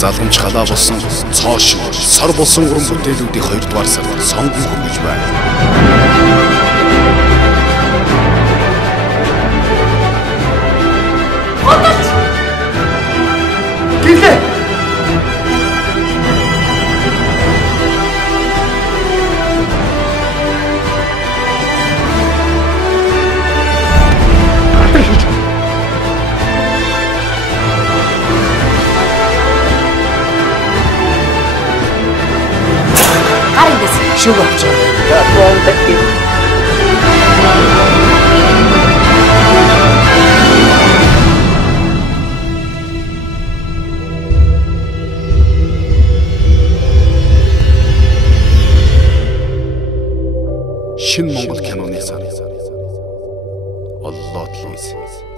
заламж халаа болсон цоо шиг сор болсон уран бүтээлүүдийн 2 дугаар сард сонгон хүргэж байна. Хатач! Гэлээ! Шугар чам. Гол такие. Шинэ Монгол киноны сан. Оллоо телевиз.